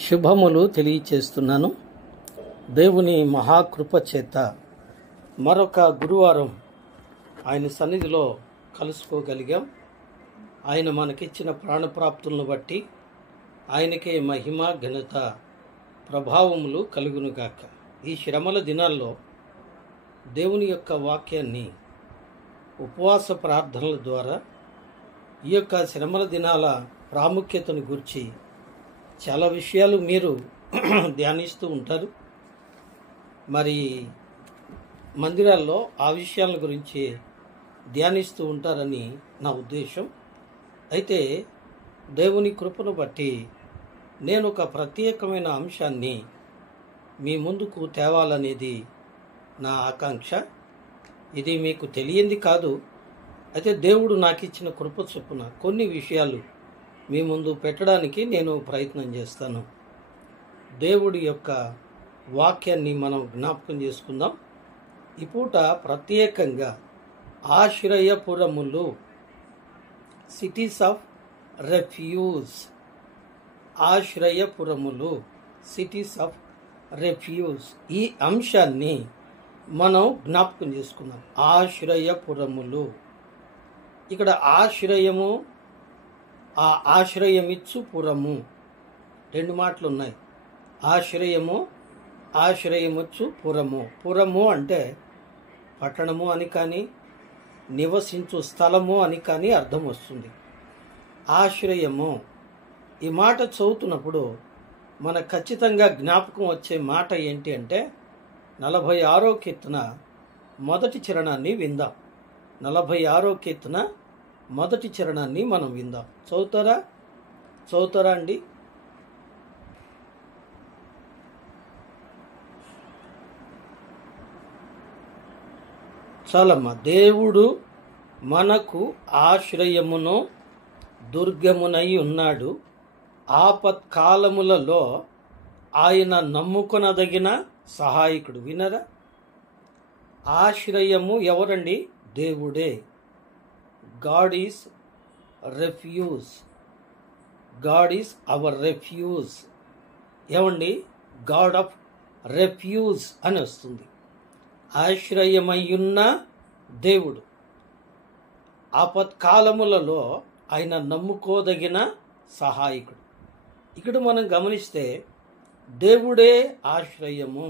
శుభములు తెలియచేస్తున్నాను. దేవుని మహాకృప చేత మరొక గురువారం ఆయన సన్నిధిలో కలుసుకోగలిగాం. ఆయన మనకిచ్చిన ప్రాణప్రాప్తులను బట్టి ఆయనకే మహిమ ఘనత ప్రభావములు కలుగునుగాక. ఈ శ్రమల దినాల్లో దేవుని యొక్క వాక్యాన్ని ఉపవాస ప్రార్థనల ద్వారా ఈ యొక్క శ్రమల దినాల ప్రాముఖ్యతను గురించి చాలా విషయాలు మీరు ధ్యానిస్తూ ఉంటారు. మరి మందిరాల్లో ఆ విషయాల గురించి ధ్యానిస్తూ ఉంటారని నా ఉద్దేశం. అయితే దేవుని కృపను బట్టి నేను ఒక ప్రత్యేకమైన అంశాన్ని మీ ముందుకు తేవాలనేది నా ఆకాంక్ష. ఇది మీకు తెలియంది కాదు. అయితే దేవుడు నాకు ఇచ్చిన కృప చొప్పున కొన్ని విషయాలు మీ ముందు పెట్టడానికి నేను ప్రయత్నం చేస్తాను. దేవుడి యొక్క వాక్యాన్ని మనం జ్ఞాపకం చేసుకుందాం. ఈ పూట ప్రత్యేకంగా ఆశ్రయపురములు, సిటీస్ ఆఫ్ రెఫ్యూజ్, ఆశ్రయపురములు, సిటీస్ ఆఫ్ రెఫ్యూజ్, ఈ అంశాన్ని మనం జ్ఞాపకం చేసుకుందాం. ఆశ్రయపురములు, ఇక్కడ ఆశ్రయము, ఆ ఆశ్రయమిచ్చు పురము, రెండు మాటలు ఉన్నాయి. ఆశ్రయము, ఆశ్రయమిచ్చు పురము. పురము అంటే పట్టణము అని కానీ, నివసించు స్థలము అని కానీ అర్థం వస్తుంది. ఆశ్రయము, ఈ మాట చదువుతున్నప్పుడు మనకు ఖచ్చితంగా జ్ఞాపకం వచ్చే మాట ఏంటి అంటే 46వ కీర్తన మొదటి చరణాన్ని విందాం. 46వ కీర్తన మొదటి చరణాన్ని మనం విందాం. చదువుతారా అండి? చాలమ్మా. దేవుడు మనకు ఆశ్రయమును దుర్గమునై ఉన్నాడు. ఆపత్కాలములలో ఆయన నమ్ముకొనదగిన సహాయకుడు. వినరా? ఆశ్రయము ఎవరండి? దేవుడే. God is refuge. God is our refuge. ఏమండి? గాడ్ ఆఫ్ రెఫ్యూజ్ అని వస్తుంది. ఆశ్రయమయ్యున్న దేవుడు. ఆపత్కాలములలో ఆయన నమ్ముకోదగిన సహాయకుడు. ఇక్కడ మనం గమనిస్తే దేవుడే ఆశ్రయము.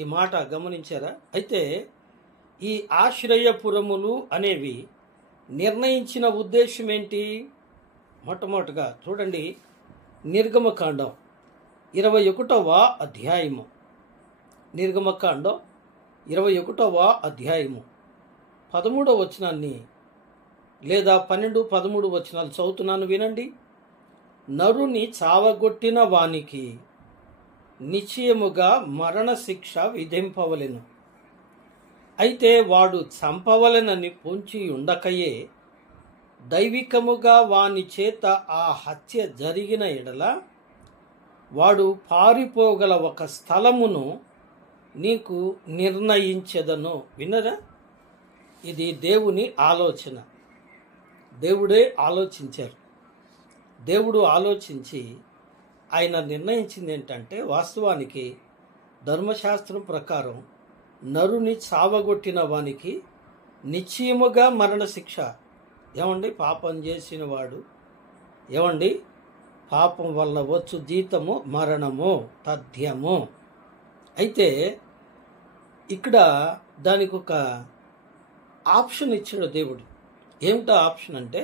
ఈ మాట గమనించారా? అయితే ఈ ఆశ్రయపురములు అనేవి నిర్ణయించిన ఉద్దేశం ఏంటి? మొట్టమొదటిగా చూడండి, నిర్గమకాండం 21వ అధ్యాయము. నిర్గమకాండం 21వ అధ్యాయము 13వ వచనాన్ని లేదా 12, 13 వచనాలు చదువుతున్నాను, వినండి. నరుని చావగొట్టిన వానికి నిశ్చయముగా మరణశిక్ష విధింపవలెను. అయితే వాడు చంపవలెనని పొంచి ఉండకయే దైవికముగా వాని చేత ఆ హత్య జరిగిన ఎడల వాడు పారిపోగల ఒక స్థలమును నీకు నిర్ణయించెదను. వినరా? ఇది దేవుని ఆలోచన. దేవుడే ఆలోచించారు. దేవుడు ఆలోచించి ఆయన నిర్ణయించింది ఏంటంటే, వాస్తవానికి ధర్మశాస్త్రం ప్రకారం నరుని చావగొట్టిన వానికి నిశ్చయముగా మరణశిక్ష. ఏమండి? పాపం చేసిన వాడు, ఏమండి, పాపం వలన వచ్చు జీతము మరణము, తథ్యము. అయితే ఇక్కడ దానికి ఒక ఆప్షన్ ఇచ్చాడు దేవుడు. ఏమిటో ఆప్షన్ అంటే,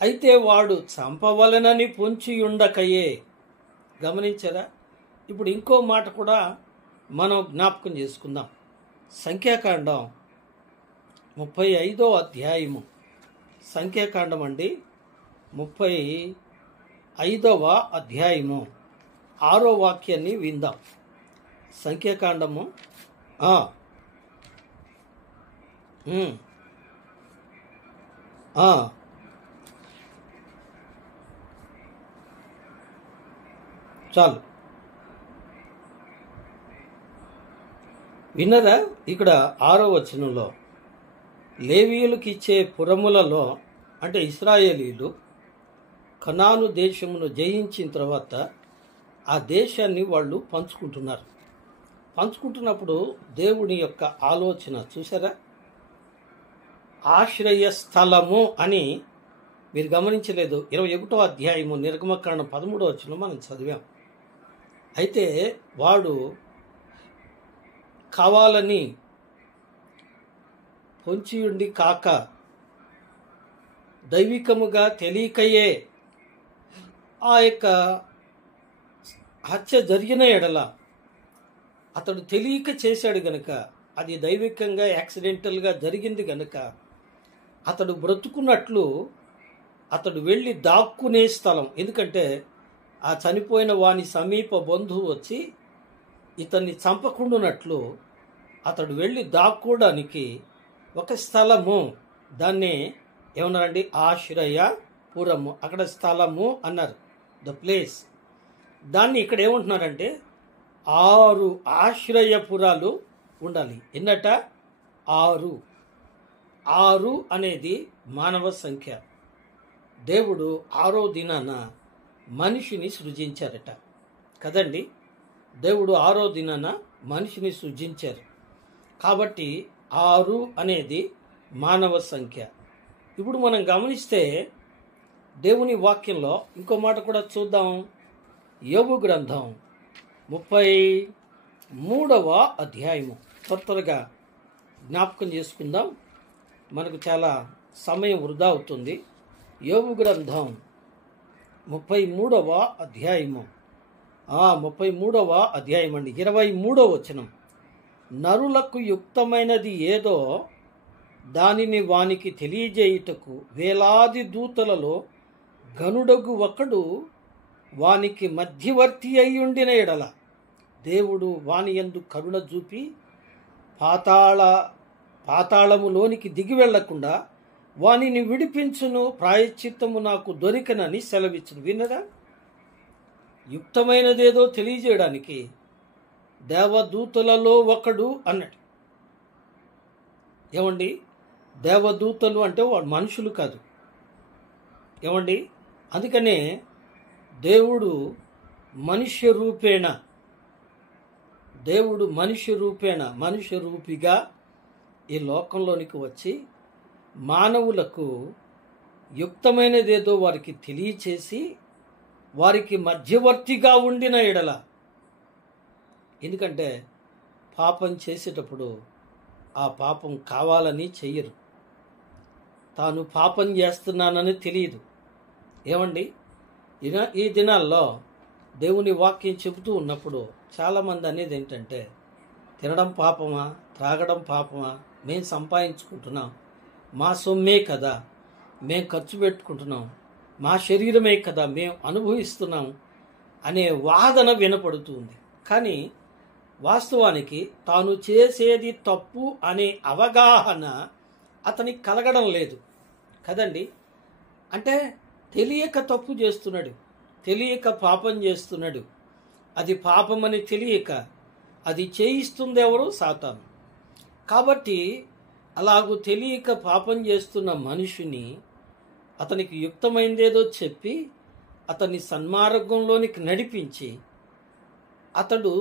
అయితే వాడు చంపవలనని పొంచి ఉండకయే. గమనించారా? ఇప్పుడు ఇంకో మాట కూడా మనం జ్ఞాపకం చేసుకుందాం. సంఖ్యాకాండం 35వ అధ్యాయము. సంఖ్యాకాండం అండి 35వ అధ్యాయము 6వ వాక్యాన్ని విందాం. సంఖ్యాకాండము చాలు, విన్నరా? ఇక్కడ 6వ వచనంలో లేవీయులకు ఇచ్చే పురములలో, అంటే ఇశ్రాయేలీలు కనాను దేశమును జయించిన తర్వాత ఆ దేశాన్ని వాళ్ళు పంచుకుంటున్నప్పుడు దేవుని యొక్క ఆలోచన చూసారా? ఆశ్రయ స్థలము అని మీరు గమనించలేదు. 21వ అధ్యాయము నిర్గమకాండం 13వ వచనం మనం చదివాం. అయితే వాడు కావాలని పొంచి ఉండి కాక దైవికముగా తెలియకయే ఆ యొక్క హత్య జరిగిన ఎడల అతడు తెలియక చేశాడు గనుక, అది దైవికంగా యాక్సిడెంటల్గా జరిగింది గనుక అతడు బ్రతుకున్నట్లు అతడు వెళ్ళి దాక్కునే స్థలం. ఎందుకంటే ఆ చనిపోయిన వాని సమీప బంధువు వచ్చి ఇతన్ని చంపకుండునట్లు అతడు వెళ్ళి దాక్కోవడానికి ఒక స్థలము, దాన్నే ఏమన్నారండి? ఆశ్రయపురము. అక్కడ స్థలము అన్నారు, ద ప్లేస్. దాన్ని ఇక్కడ ఏమంటున్నారంటే 6 ఆశ్రయపురాలు ఉండాలి. ఎన్నట? 6. 6 అనేది మానవ సంఖ్య. దేవుడు 6వ దినాన మనిషిని సృజించారట కదండి. దేవుడు 6వ దినాన మనిషిని సృజించారు కాబట్టి 6 అనేది మానవ సంఖ్య. ఇప్పుడు మనం గమనిస్తే దేవుని వాక్యంలో ఇంకో మాట కూడా చూద్దాం. యోబు గ్రంథం 33వ అధ్యాయము త్వరగా జ్ఞాపకం చేసుకుందాం, మనకు చాలా సమయం వృధా అవుతుంది. యోబు గ్రంథం 33వ అధ్యాయము 33వ అధ్యాయం అండి, 23వ వచనం. నరులకు యుక్తమైనది ఏదో దానిని వానికి తెలియజేయుటకు వేలాది దూతలలో గనుడగు ఒకడు వానికి మధ్యవర్తి అయ్యుండిన ఎడల దేవుడు వాని యందు కరుణ చూపి పాతాళములోనికి దిగి వెళ్లకుండా వానిని విడిపించును, ప్రాయశ్చిత్తము నాకు దొరికనని సెలవిచ్చును. విన్నరా? యుక్తమైనదేదో తెలియజేయడానికి దేవదూతలలో ఒకడు అన్నాడు. ఏమండి? దేవదూతలు అంటే వాడు మనుషులు కాదు. ఏమండి? అందుకనే దేవుడు మనుష్య రూపిగా ఈ లోకంలోనికి వచ్చి మానవులకు యుక్తమైనదేదో వారికి తెలియచేసి వారికి మధ్యవర్తిగా ఉండిన ఎడల. ఎందుకంటే పాపం చేసేటప్పుడు ఆ పాపం కావాలని చెయ్యరు, తాను పాపం చేస్తున్నానని తెలియదు. ఏమండి? ఈ దినాల్లో దేవుని వాక్యం చెబుతూ ఉన్నప్పుడు చాలామంది అనేది ఏంటంటే, తినడం పాపమా, త్రాగడం పాపమా, మేము సంపాదించుకుంటున్నాం, మా సొమ్మే కదా మేము ఖర్చు పెట్టుకుంటున్నాం, మా శరీరమే కదా మేము అనుభవిస్తున్నాం అనే వాదన వినపడుతుంది. కానీ వాస్తవానికి తాను చేసేది తప్పు అనే అవగాహన అతనికి కలగడం లేదు కదండి. అంటే తెలియక తప్పు చేస్తున్నాడు, తెలియక పాపం చేస్తున్నాడు. అది పాపమని తెలియక అది చేయిస్తుంది ఎవరు? సాతాను. కాబట్టి అలాగూ తెలియక పాపం చేస్తున్న మనిషిని అతనికి యుక్తమైందేదో చెప్పి అతన్ని సన్మార్గంలోనికి నడిపించి అతడు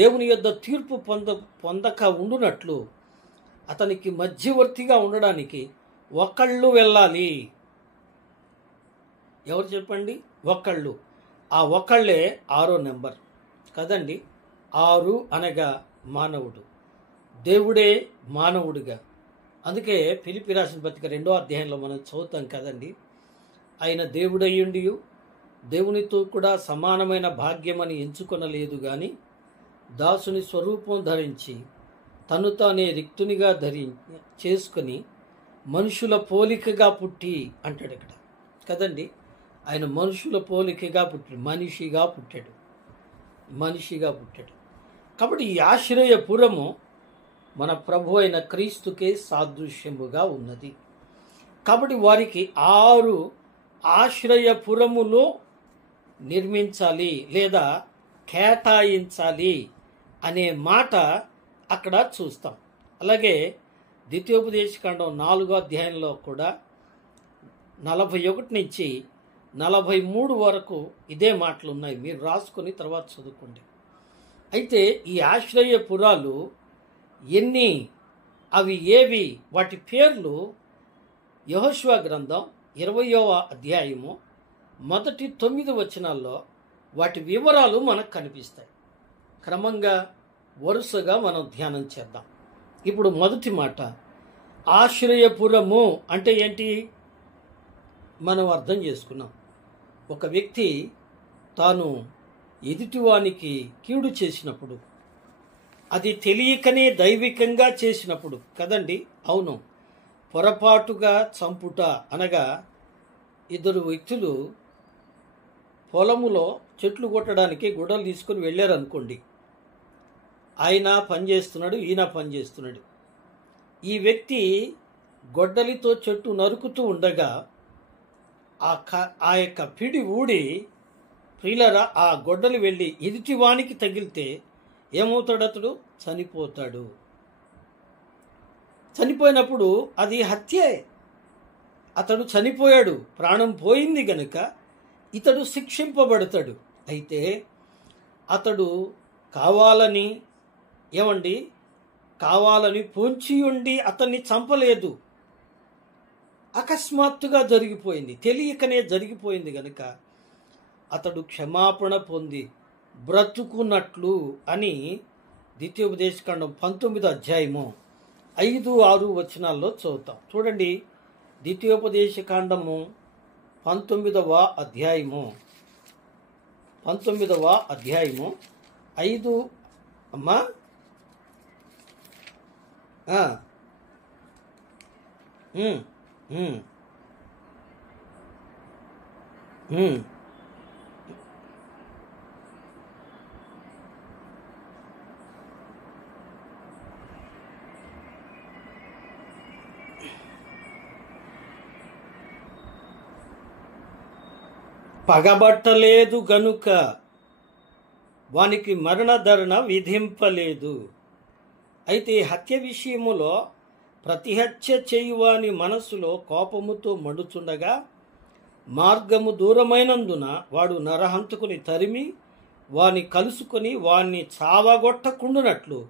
దేవుని యొద్ద తీర్పు పొందక ఉండునట్లు అతనికి మధ్యవర్తిగా ఉండడానికి ఒకళ్ళు వెళ్ళాలి. ఎవరు చెప్పండి? ఒకళ్ళు. ఆ ఒకళ్ళే 6వ నెంబర్ కదండి. 6 అనగా మానవుడు, దేవుడే మానవుడిగా. అందుకే ఫిలిప్పీ రాసిన పత్రిక 2వ అధ్యాయంలో మనం చదువుతాం కదండి. ఆయన దేవుడయ్యుండి దేవునితో కూడా సమానమైన భాగ్యమని ఎంచుకొనలేదు గాని దాసుని స్వరూపం ధరించి తను తానే రిక్తునిగా చేసుకుని మనుషుల పోలికగా పుట్టి అంటాడు ఇక్కడ కదండి. ఆయన మనుషుల పోలికగా పుట్టాడు, మనిషిగా పుట్టాడు. కాబట్టి ఈ ఆశ్రయపురము మన ప్రభు అయిన క్రీస్తుకే సాదృశ్యముగా ఉన్నది. కాబట్టి వారికి 6 ఆశ్రయపురములో నిర్మించాలి లేదా కేటాయించాలి అనే మాట అక్కడ చూస్తాం. అలాగే ద్వితీయోపదేశకాండం 4వ అధ్యాయంలో కూడా 41 నుంచి 43 వరకు ఇదే మాటలు ఉన్నాయి. మీరు రాసుకొని తర్వాత చదువుకోండి. అయితే ఈ ఆశ్రయపురాలు ఎన్ని, అవి ఏవి, వాటి పేర్లు యెహోషువ గ్రంథం 20వ అధ్యాయము మొదటి 9 వచనాల్లో వాటి వివరాలు మనకు కనిపిస్తాయి. క్రమంగా వరుసగా మనం ధ్యానం చేద్దాం. ఇప్పుడు మొదటి మాట, ఆశ్రయపురము అంటే ఏంటి మనం అర్థం చేసుకున్నాం. ఒక వ్యక్తి తాను ఎదుటివానికి కీడు చేసినప్పుడు, అది తెలియకనే దైవికంగా చేసినప్పుడు కదండి. అవును, పొరపాటుగా చంపుట అనగా ఇద్దరు వ్యక్తులు పొలములో చెట్లు కొట్టడానికి గొడ్డలు తీసుకొని వెళ్ళారనుకోండి. ఆయన పనిచేస్తున్నాడు, ఈయన పనిచేస్తున్నాడు. ఈ వ్యక్తి గొడ్డలితో చెట్టు నరుకుతూ ఉండగా ఆ యొక్క పిడి ఊడి ప్రియులరా ఆ గొడ్డలి వెళ్ళి ఎదుటివానికి తగిలితే ఏమవుతాడు? అతడు చనిపోతాడు. చనిపోయినప్పుడు అది హత్యే. అతడు చనిపోయాడు, ప్రాణం పోయింది గనుక ఇతడు శిక్షింపబడతాడు. అయితే అతడు కావాలని పొంచి ఉండి అతన్ని చంపలేదు. అకస్మాత్తుగా జరిగిపోయింది, తెలియకనే జరిగిపోయింది గనుక అతడు క్షమాపణ పొంది బ్రతుకున్నట్లు అని ద్వితీయోపదేశకాండం 19వ అధ్యాయము 5, 6 వచనాల్లో చదువుతాం. చూడండి, ద్వితీయోపదేశకాండము 19వ అధ్యాయము 5 అమ్మా పగబట్టలేదు గనుక వానికి మరణదండన విధింపలేదు. అయితే హత్య విషయములో ప్రతిహత్య చేయువాని మనస్సులో కోపముతో మండుచుండగా మార్గము దూరమైనందున వాడు నరహంతకుని తరిమి వాని కలుసుకొని వాణ్ణి చావగొట్టకుండునట్లు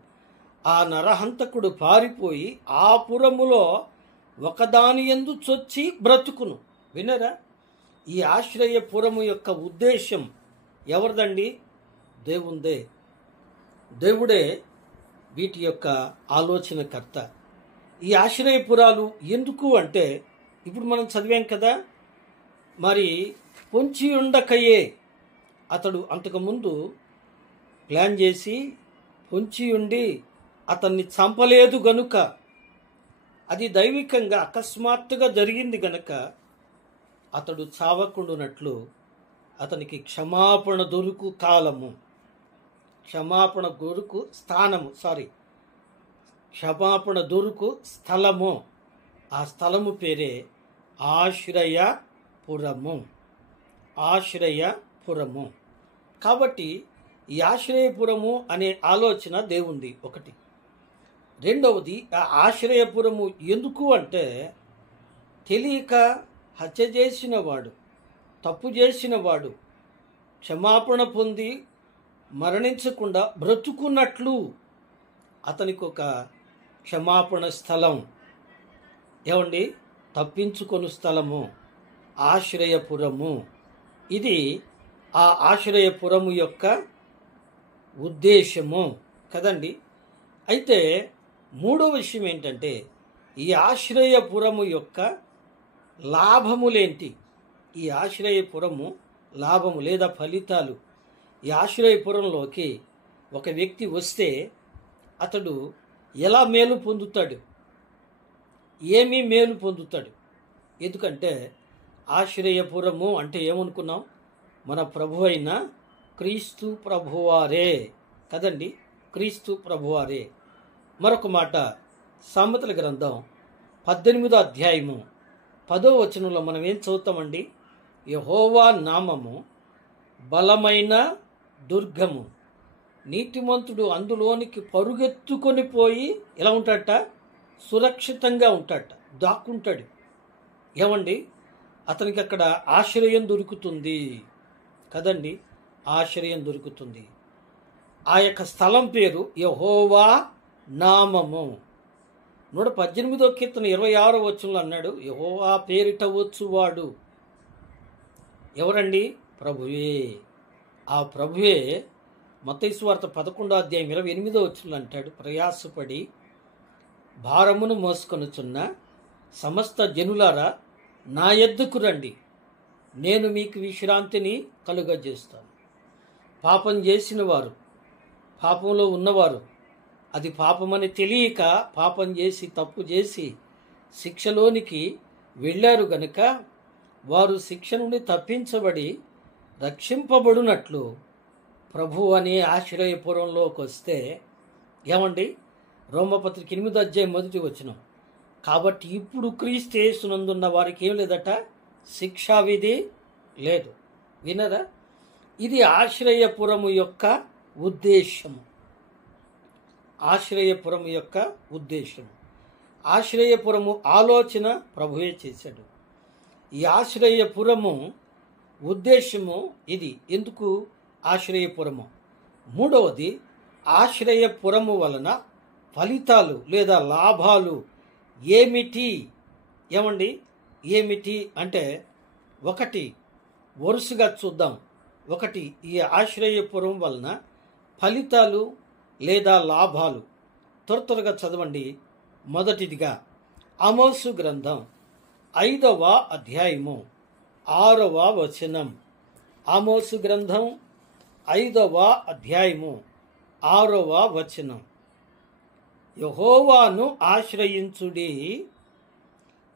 ఆ నరహంతకుడు పారిపోయి ఆ పురములో ఒకదాని యందు చొచ్చి బ్రతుకును. వినరా? ఈ ఆశ్రయపురము యొక్క ఉద్దేశం ఎవరిదండి? దేవుందే. దేవుడే వీటి యొక్క ఆలోచనకర్త. ఈ ఆశ్రయపురాలు ఎందుకు అంటే, ఇప్పుడు మనం చదివాం కదా, మరి పొంచి ఉండకయే అతడు అంతకుముందు ప్లాన్ చేసి పొంచి ఉండి అతన్ని చంపలేదు గనుక, అది దైవికంగా అకస్మాత్తుగా జరిగింది గనుక అతడు చావకుండునట్లు అతనికి క్షమాపణ దొరుకు కాలము, క్షమాపణ దొరుకు స్థలము. ఆ స్థలము పేరే ఆశ్రయపురము. కాబట్టి ఈ ఆశ్రయపురము అనే ఆలోచన దేవుంది ఒకటి. రెండవది, ఆ ఆశ్రయపురము ఎందుకు అంటే, తెలియక హత్య చేసినవాడు, తప్పు చేసినవాడు క్షమాపణ పొంది మరణించకుండా బ్రతుకున్నట్లు అతనికి ఒక క్షమాపణ స్థలం, తప్పించుకొను స్థలము ఆశ్రయపురము. ఇది ఆ ఆశ్రయపురము యొక్క ఉద్దేశము కదండి. అయితే మూడో విషయం ఏంటంటే, ఈ ఆశ్రయపురము యొక్క లాభములేంటి? ఈ ఆశ్రయపురము లాభము లేదా ఫలితాలు. ఈ ఆశ్రయపురంలోకి ఒక వ్యక్తి వస్తే అతడు ఎలా మేలు పొందుతాడు? ఏమీ మేలు పొందుతాడు? ఎందుకంటే ఆశ్రయపురము అంటే ఏమనుకున్నాం? మన ప్రభు అయిన క్రీస్తు ప్రభువారే కదండి, క్రీస్తు ప్రభువారే. మరొక మాట, సామెతల గ్రంథం 18వ అధ్యాయము 10వ వచనంలో మనం ఏం చదువుతామండి? యెహోవా నామము బలమైన దుర్గము, నీతిమంతుడు అందులోనికి పరుగెత్తుకొని పోయి ఎలా ఉంటాడట? సురక్షితంగా ఉంటాడట, దాక్కుంటాడు. అతనికి అక్కడ ఆశ్రయం దొరుకుతుంది కదండి, ఆశ్రయం దొరుకుతుంది. ఆ యొక్క స్థలం పేరు యెహోవా నామము. 118వ కీర్తన 26వ వచనంలో అన్నాడు, యెహోవా పేరిట వచ్చువాడు ఎవరండి? ప్రభువే. ఆ ప్రభువే మత్తయి సువార్త 11వ అధ్యాయం 28వ వచనంలో అంటాడు, ప్రయాసపడి భారమును మోసుకొనుచున్న సమస్త జనులారా నా యొద్దకు రండి, నేను మీకు విశ్రాంతిని కలుగజేస్తాను. పాపం చేసిన వారు, పాపంలో ఉన్నవారు, అది పాపమని తెలియక పాపం చేసి తప్పు చేసి శిక్షలోనికి వెళ్ళారు గనుక వారు శిక్ష నుండి తప్పించబడి రక్షింపబడినట్లు ప్రభు అనే ఆశ్రయపురంలోకి వస్తే ఏమండి, రోమపత్రిక 8వ అధ్యాయం 1వ వచనం, కాబట్టి ఇప్పుడు క్రీస్తు యేసునందున్న వారికి ఏం లేదట, శిక్షా విధి లేదు. వినరా? ఇది ఆశ్రయపురము యొక్క ఉద్దేశము. ఆశ్రయపురము యొక్క ఉద్దేశము, ఆశ్రయపురము ఆలోచన ప్రభువే చేశాడు. ఈ ఆశ్రయపురము ఉద్దేశము ఇది. ఎందుకు ఆశ్రయపురము? మూడవది, ఆశ్రయపురము వలన ఫలితాలు లేదా లాభాలు ఏమిటి? ఏమండి, ఏమిటి అంటే ఒకటి వరుసగా చూద్దాం. ఒకటి, ఈ ఆశ్రయపురం వలన ఫలితాలు లేదా లాభాలు. త్వరగా చదవండి. మొదటిదిగా ఆమోసు గ్రంథం 5వ అధ్యాయము 6వ వచనం. ఆమోసు గ్రంథం 5వ అధ్యాయము 6వ వచనం, యెహోవాను ఆశ్రయించుడి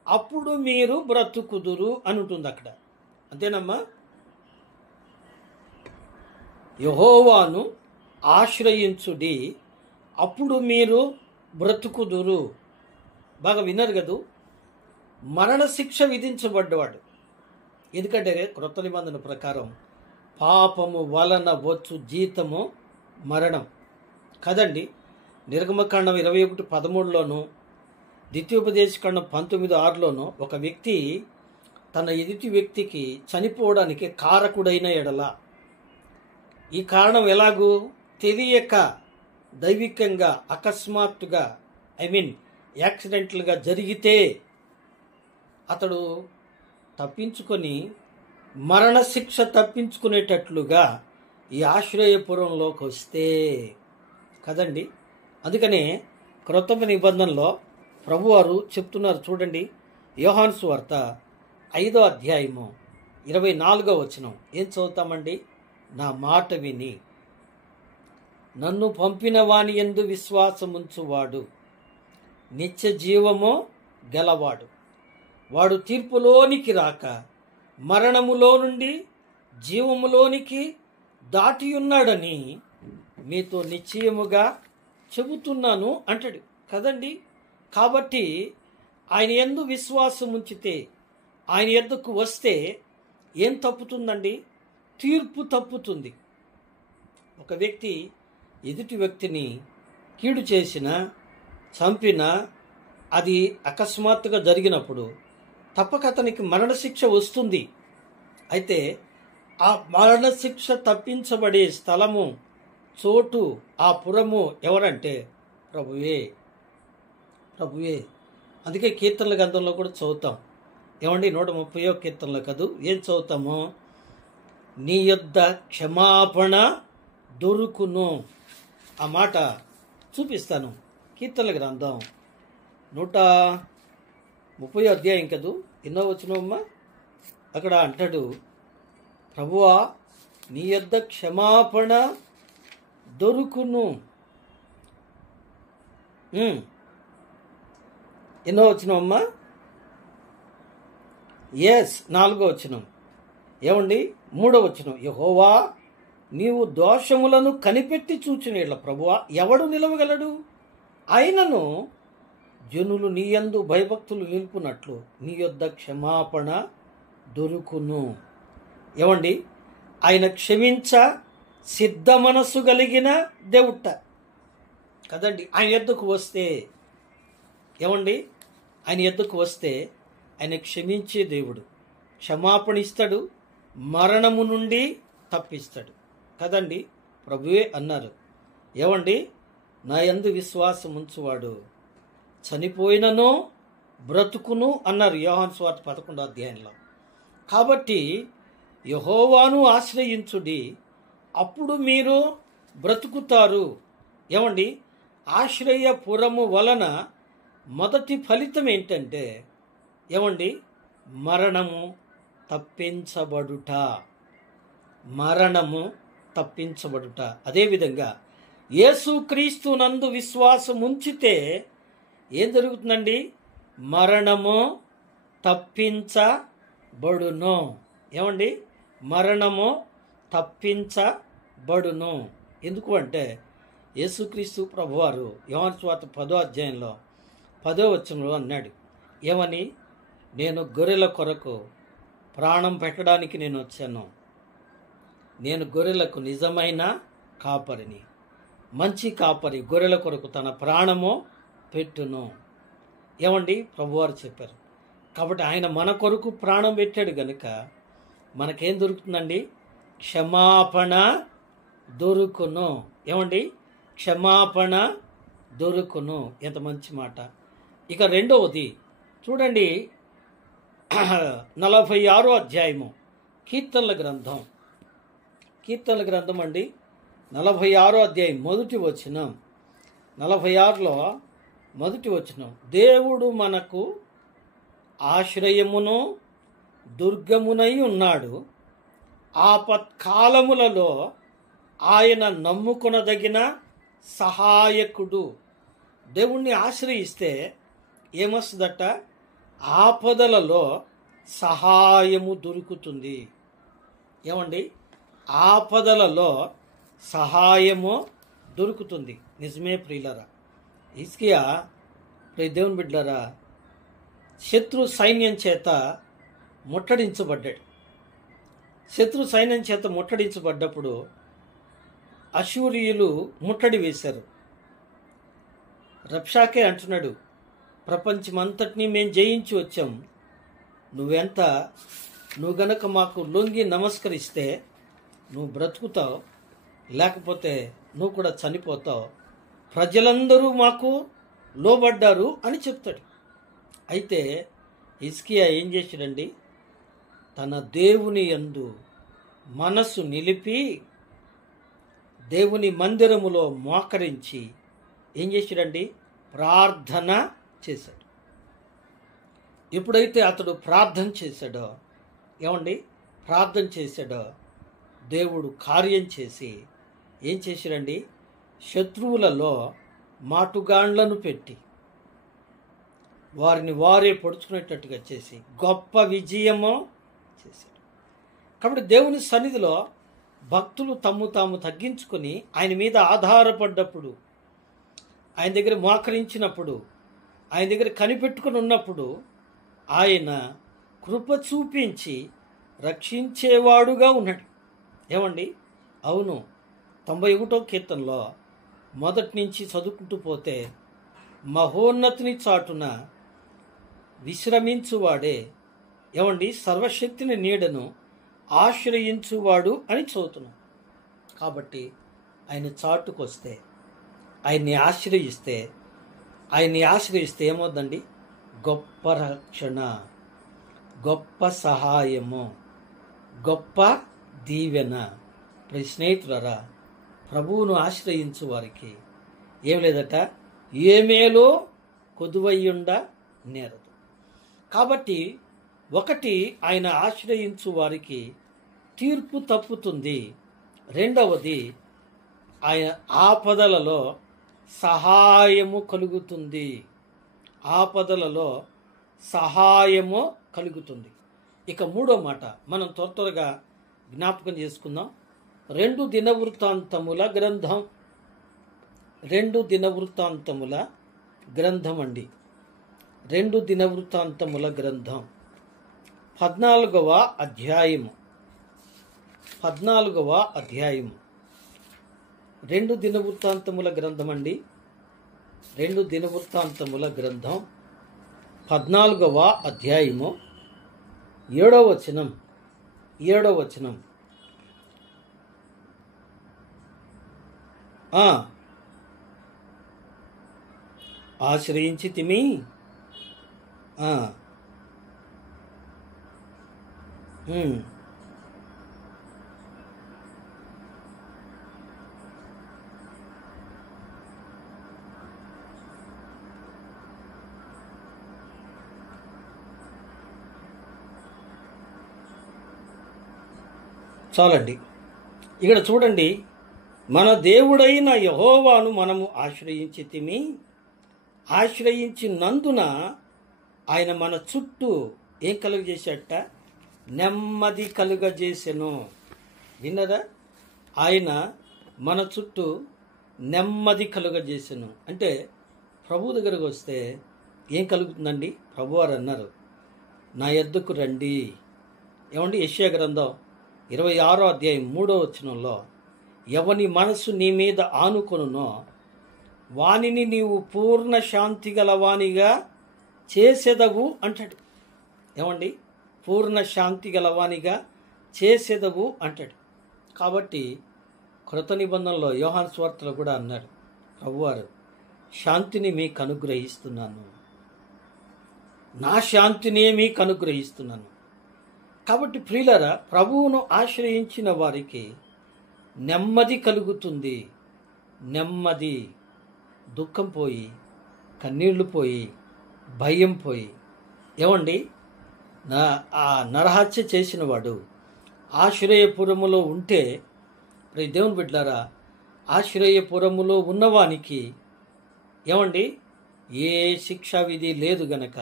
అప్పుడు మీరు బ్రతుకుదురు అని ఉంటుంది అక్కడ. అంతేనమ్మా? యెహోవాను ఆశ్రయించుడి అప్పుడు మీరు బ్రతుకుదురు. బాగా విన్నారు కదూ. మరణశిక్ష విధించబడ్డవాడు. ఎందుకంటే క్రొత్త నిబంధన ప్రకారం పాపము వలన వచ్చు జీతము మరణం కదండి. నిర్గమకాండం 21:13లోను, ద్వితీయోపదేశకాండం 19:6లోను ఒక వ్యక్తి తన ఎదుటి వ్యక్తికి చనిపోవడానికి కారకుడైన ఎడల, ఈ కారణం ఎలాగూ తెలియక దైవికంగా అకస్మాత్తుగా యాక్సిడెంటల్గా జరిగితే అతడు తప్పించుకొని మరణశిక్ష తప్పించుకునేటట్లుగా ఈ ఆశ్రయపురంలోకి వస్తే కదండి. అందుకనే క్రొత్త నిబంధనలో ప్రభువారు చెప్తున్నారు చూడండి. యోహాను సువార్త 5వ అధ్యాయము 24వ వచనం ఏం చదువుతామండి? నా మాట విని నన్ను పంపిన వాని యందు విశ్వాసముంచువాడు నిత్య జీవము గలవాడు, వాడు తీర్పులోనికి రాక మరణములో నుండి జీవములోనికి దాటి ఉన్నాడని మీతో నిశ్చయముగా చెబుతున్నాను అంటాడు కదండి. కాబట్టి ఆయన యందు విశ్వాసం ఉంచితే, ఆయన యొద్దకు వస్తే ఏం తప్పుతుందండి? తీర్పు తప్పుతుంది. ఒక వ్యక్తి ఎదుటి వ్యక్తిని కీడు చేసినా చంపినా అది అకస్మాత్తుగా జరిగినప్పుడు తప్పక అతనికి మరణశిక్ష వస్తుంది. అయితే ఆ మరణశిక్ష తప్పించబడే స్థలము, చోటు, ఆ పురము ఎవరంటే ప్రభువే. ప్రభువే. అందుకే కీర్తనల గ్రంథంలో కూడా చదువుతాం. ఏమండి 130వ కీర్తనలో కదూ ఏం చదువుతాము? నీ యొద్ద క్షమాపణ దొరుకును. ఆ మాట చూపిస్తాను. కీర్తనల గ్రంథం 130వ అధ్యాయం కదూ, ఎన్నో వచనమ్మా? అక్కడ అంటాడు, ప్రభువా నీ యొద్ద క్షమాపణ దొరుకును. ఎన్నో వచనమ్మా? 4వ వచనం. ఏమండి 3వ వచనం, యెహోవా నీవు దోషములను కనిపెట్టి చూచునేళ్ళ ప్రభువా ఎవడు నిలవగలడు? అయినను జనులు నీయందు భయభక్తులు నిలుపునట్లు నీ యొద్ద క్షమాపణ దొరుకును. ఏమండి ఆయన క్షమించ సిద్ధ మనస్సు కలిగిన దేవుట కదండి. ఆయన యొద్దకు వస్తే ఏమండి, ఆయన యొద్దకు వస్తే ఆయన క్షమించే దేవుడు, క్షమాపణ ఇస్తాడు, మరణము నుండి తప్పిస్తాడు కదండి. ప్రభువే అన్నారు, ఏమండి, నా యందు విశ్వాసం ఉంచువాడు చనిపోయినను బ్రతుకును అన్నారు యోహాను సువార్త 11వ అధ్యాయంలో. కాబట్టి యెహోవాను ఆశ్రయించుడి, అప్పుడు మీరు బ్రతుకుతారు. ఏమండి, ఆశ్రయపురము వలన మొదటి ఫలితం ఏంటంటే ఏమండి, మరణము తప్పించబడుట. మరణము తప్పించబడుట. అదేవిధంగా యేసుక్రీస్తు నందు విశ్వాసం ఉంచితే ఏం జరుగుతుందండి? మరణము తప్పించబడును. ఏమండి, మరణము తప్పించబడును. ఎందుకు అంటే యేసుక్రీస్తు ప్రభువారు యోహాను సువార్త 10వ అధ్యాయంలో 10వ వచనంలో అన్నాడు, ఏమని? నేను గొర్రెల కొరకు ప్రాణం పెట్టడానికి నేను వచ్చాను. నేను గొర్రెలకు నిజమైన కాపరిని. మంచి కాపరి గొర్రెల కొరకు తన ప్రాణము పెట్టును. ఏమండి, ప్రభువారు చెప్పారు. కాబట్టి ఆయన మన కొరకు ప్రాణం పెట్టాడు గనుక మనకేం దొరుకుతుందండి? క్షమాపణ దొరుకును. ఏమండి, క్షమాపణ దొరుకును. ఎంత మంచి మాట. ఇక రెండవది చూడండి, 46వ అధ్యాయము కీర్తనల గ్రంథం. కీర్తనల గ్రంథం అండి, 46వ అధ్యాయం మొదటి వచనం. 46లో మొదటి వచనం, దేవుడు మనకు ఆశ్రయమును దుర్గమునై ఉన్నాడు, ఆపత్కాలములలో ఆయన నమ్ముకొనదగిన సహాయకుడు. దేవుణ్ణి ఆశ్రయిస్తే ఏమొస్తుందట? ఆపదలలో సహాయము దొరుకుతుంది. ఏమండి, ఆపదలలో సహాయము దొరుకుతుంది. నిజమే ప్రియులరా. హిజ్కియా దేవుని బిడ్డలరా, శత్రు సైన్యం చేత ముట్టడించబడ్డాడు. శత్రు సైన్యం చేత ముట్టడించబడ్డప్పుడు అశూరియులు ముట్టడి వేశారు. రబ్షాకే అంటున్నాడు, ప్రపంచమంతటినీ మేము జయించి వచ్చాం, నువ్వు గనక మాకు లొంగి నమస్కరిస్తే నువ్వు బ్రతుకుతావు, లేకపోతే నువ్వు కూడా చనిపోతావు. ప్రజలందరూ మాకు లోబడ్డారు అని చెప్తాడు. అయితే హిజ్కియా ఏం చేశాడండి? తన దేవుని యందు మనసు నిలిపి దేవుని మందిరములో మోకరించి ఏం చేశాడండి? ప్రార్థన చేశాడు. ఎప్పుడైతే అతడు ప్రార్థన చేశాడో, ఏమండి, ప్రార్థన చేశాడో దేవుడు కార్యం చేసి ఏం చేశాడండి? శత్రువులలో మాటుగాండ్లను పెట్టి వారిని వారే పొడుచుకునేటట్టుగా చేసి గొప్ప విజయము చేశాడు. కాబట్టి దేవుని సన్నిధిలో భక్తులు తమ్ము తాము తగ్గించుకొని ఆయన మీద ఆధారపడ్డప్పుడు, ఆయన దగ్గర మోకరించినప్పుడు, ఆయన దగ్గర కనిపెట్టుకుని ఉన్నప్పుడు ఆయన కృప చూపించి రక్షించేవాడుగా ఉన్నాడు. ఏమండి, అవును. 91వ కీర్తనలో మొదటి నుంచి చదువుకుంటూ పోతే, మహోన్నతిని చాటున విశ్రమించువాడే, ఏమండి, సర్వశక్తిని నీడను ఆశ్రయించువాడు అని చదువుతున్నాం. కాబట్టి ఆయన చాటుకొస్తే, ఆయన్ని ఆశ్రయిస్తే ఏమవుద్దండి? గొప్ప రక్షణ, గొప్ప సహాయము, గొప్ప దీవెన. ప్రతి స్నేహితులరా, ప్రభువును ఆశ్రయించు వారికి ఏం లేదట, ఏ మేలో కొదువయ్యుండ నేరదు. కాబట్టి ఒకటి, ఆయన ఆశ్రయించు వారికి తీర్పు తప్పుతుంది. రెండవది, ఆయన ఆపదలలో సహాయము కలుగుతుంది. ఆపదలలో సహాయము కలుగుతుంది. ఇక మూడో మాట మనం త్వరగా జ్ఞాపకం చేసుకుందాం. 2 దినవృత్తాంతముల గ్రంథం. 2 దినవృత్తాంతముల గ్రంథం అండి. 2 దినవృత్తాంతముల గ్రంథం 14వ అధ్యాయము. 14వ అధ్యాయము 2 దినవృత్తాంతముల గ్రంథం అండి. 2 దినవృత్తాంతముల గ్రంథం 14వ అధ్యాయము ఏడవ వచనం 7వ వచనం. ఆశ్రయించితిమి. చాలండి. ఇక్కడ చూడండి, మన దేవుడైన యెహోవాను మనము ఆశ్రయించితిమి. ఆశ్రయించినందున ఆయన మన చుట్టూ ఏం కలుగజేసేట? నెమ్మది కలుగజేసెను. విన్నరా? ఆయన మన చుట్టూ నెమ్మది కలుగజేసెను. అంటే ప్రభు దగ్గరకు వస్తే ఏం కలుగుతుందండి? ప్రభువారు అన్నారు, నా యొద్దకు రండి. ఏమండి? యెషయా గ్రంథం 26వ అధ్యాయం 3వ వచనంలో, ఎవని మనసు నీ మీద ఆనుకొనునో వానిని నీవు పూర్ణ శాంతి గలవానిగా చేసెదవు అంటాడు. ఏమండి? పూర్ణ శాంతి గలవానిగా చేసెదవు అంటాడు. కాబట్టి కృత నిబంధనలో యోహాను సువార్తలో కూడా అన్నాడు ప్రభువారు, శాంతిని మీకు అనుగ్రహిస్తున్నాను, నా శాంతినే మీకు అనుగ్రహిస్తున్నాను. కాబట్టి ప్రియులారా, ప్రభువును ఆశ్రయించిన వారికి నెమ్మది కలుగుతుంది. నెమ్మది. దుఃఖం పోయి, కన్నీళ్లు పోయి, భయం పోయి. ఏమండి? ఆ నరహత్య చేసిన వాడు ఆశ్రయపురములో ఉంటే, దేవుని బిడ్డలారా, ఆశ్రయపురములో ఉన్నవానికి ఏమండి ఏ శిక్షా విధి లేదు గనక,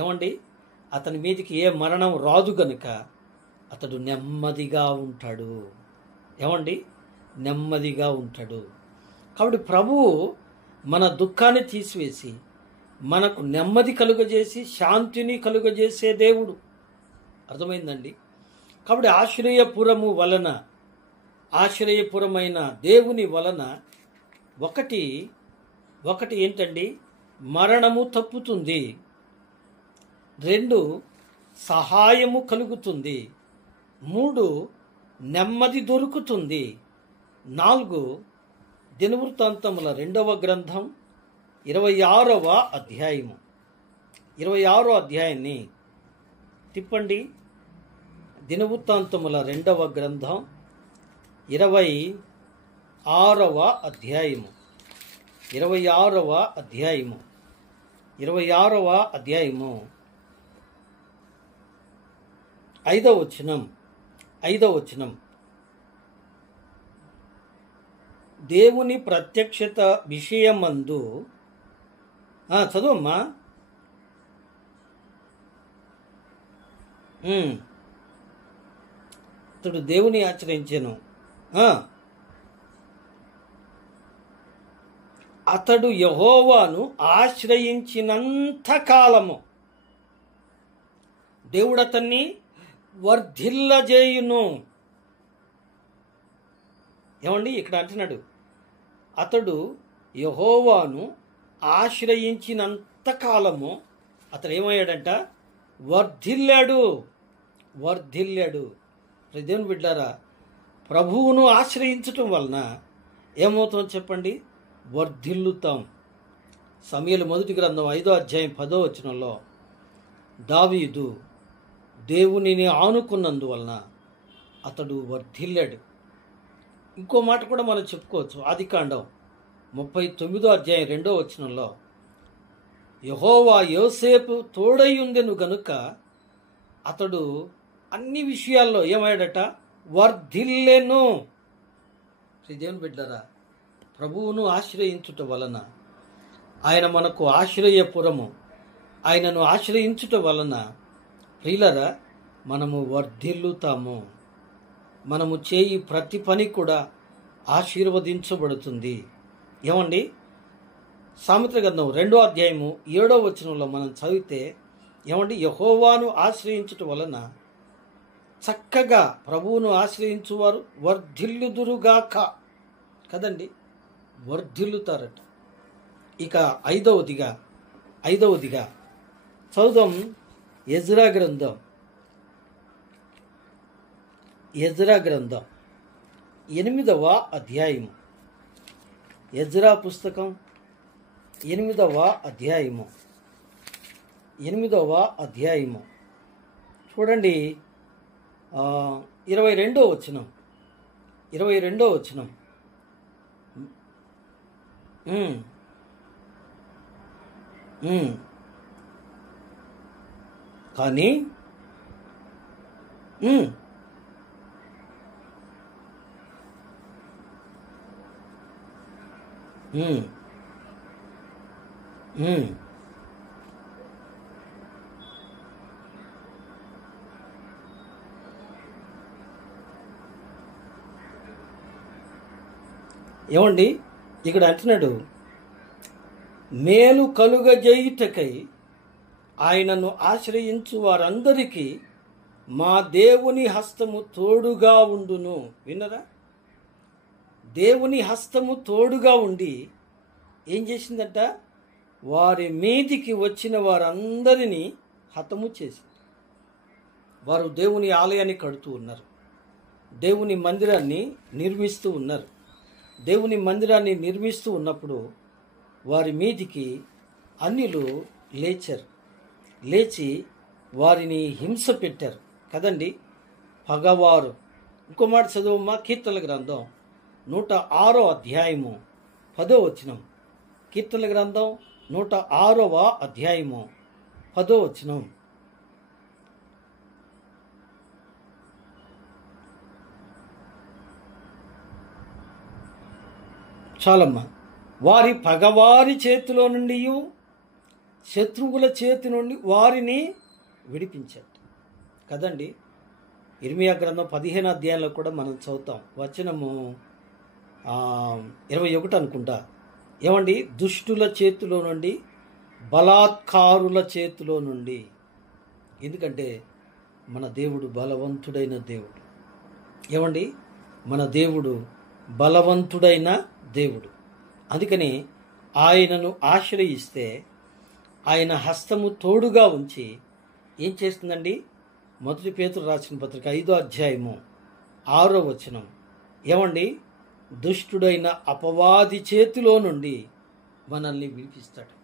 ఏమండి అతని మీదకి ఏ మరణం రాదు గనుక అతడు నెమ్మదిగా ఉంటాడు. ఏమండి? నెమ్మదిగా ఉంటాడు. కాబట్టి ప్రభువు మన దుఃఖాన్ని తీసివేసి మనకు నెమ్మది కలుగజేసి శాంతిని కలుగజేసే దేవుడు. అర్థమైందండి? కాబట్టి ఆశ్రయపురము వలన, ఆశ్రయపురమైన దేవుని వలన ఒకటి ఏంటండి? మరణము తప్పుతుంది. 2 సహాయము కలుగుతుంది. 3 నెమ్మది దొరుకుతుంది. 4 దినవృత్తాంతముల 2వ గ్రంథం 26వ అధ్యాయము. 26వ అధ్యాయాన్ని తిప్పండి. దినవృత్తాంతముల 2వ గ్రంథం 26వ అధ్యాయము. 26వ అధ్యాయము 26వ అధ్యాయము 5వ వచనం. దేవుని ప్రత్యక్షత విషయమందు చదువమ్మా. అతడు దేవుని ఆశ్రయించెను. అతడు యెహోవాను ఆశ్రయించినంత కాలము దేవుడు అతన్ని వర్ధిల్లజేయును. ఏమండి? ఇక్కడ అంటున్నాడు, అతడు యెహోవాను ఆశ్రయించినంత కాలము అతడు ఏమయ్యాడంట? వర్ధిల్లాడు. దేవుని బిడ్డారా, ప్రభువును ఆశ్రయించటం వలన ఏమవుతాం చెప్పండి? వర్ధిల్లుతాం. సమూయేలు మొదటి గ్రంథం 5వ అధ్యాయం 10వ వచనంలో దావీదు దేవునిని ఆనుకున్నందువలన అతడు వర్ధిల్లాడు. ఇంకో మాట కూడా మనం చెప్పుకోవచ్చు. ఆదికాండం 39వ అధ్యాయం 2వ వచనంలో, యెహోవా యోసేపు తోడై ఉండెను గనుక అతడు అన్ని విషయాల్లో ఏమయ్యాడట? వర్ధిల్లెను. దేవుని బిడ్డరా, ప్రభువును ఆశ్రయించుట వలన, ఆయన మనకు ఆశ్రయపురము, ఆయనను ఆశ్రయించుట వలన ప్రియులరా మనము వర్ధిల్లుతాము. మనము చేయి ప్రతి పని కూడా ఆశీర్వదించబడుతుంది. ఏమండి? సామెతల గ్రంథం 2వ అధ్యాయము 7వ వచనంలో మనం చదివితే ఏమండి? యెహోవాను ఆశ్రయించుట వలన చక్కగా ప్రభువును ఆశ్రయించువారు వర్ధిల్లుదురుగాక. కదండి? వర్ధిల్లుతారట. ఇక ఐదవదిగా చదుదాం. ఎజ్రా గ్రంథం ఎజ్రా గ్రంథం 8వ అధ్యాయము. ఎజ్రా పుస్తకం 8వ అధ్యాయము. 8వ అధ్యాయము చూడండి, 22వ వచనం. 22వ వచనం. కానీ ఏమండి, ఇక్కడ అంటున్నాడు, మేలు కలుగజేయుటకై ఆయనను ఆశ్రయించు వారందరికీ మా దేవుని హస్తము తోడుగా ఉండును. విన్నరా? దేవుని హస్తము తోడుగా ఉండి ఏం చేసిందట? వారి మీదికి వచ్చిన వారందరినీ హతము చేసింది. వారు దేవుని ఆలయాన్ని కడుతూ ఉన్నారు, దేవుని మందిరాన్ని నిర్మిస్తూ ఉన్నారు. దేవుని మందిరాన్ని నిర్మిస్తూ ఉన్నప్పుడు వారి మీదికి అన్యులు లేచారు. లేచి వారిని హింస పెట్టారు కదండి. పగవారు. ఇంకో మాట చదువమ్మా, కీర్తనల గ్రంథం 106వ అధ్యాయము 10వ వచనం. కీర్తనల గ్రంథం 106వ అధ్యాయము 10వ వచనం. చాలమ్మా. వారి పగవారి చేతిలో నుండి, శత్రువుల చేతి నుండి వారిని విడిపించాడు కదండి. ఇర్మియా గ్రంథం 15వ అధ్యాయంలో కూడా మనం చదువుతాం, వచనము 21 అనుకుంటా. ఏమండి? దుష్టుల చేతిలో నుండి, బలాత్కారుల చేతిలో నుండి. ఎందుకంటే మన దేవుడు బలవంతుడైన దేవుడు. ఏమండి? మన దేవుడు బలవంతుడైన దేవుడు. అందుకని ఆయనను ఆశ్రయిస్తే ఆయన హస్తము తోడుగా ఉంచి ఏం చేస్తుందండి? 1 పేతురు రాసిన పత్రిక 5వ అధ్యాయము 6వ వచనం. ఏమండి? దుష్టుడైన అపవాది చేతిలో నుండి మనల్ని విడిపిస్తాడు.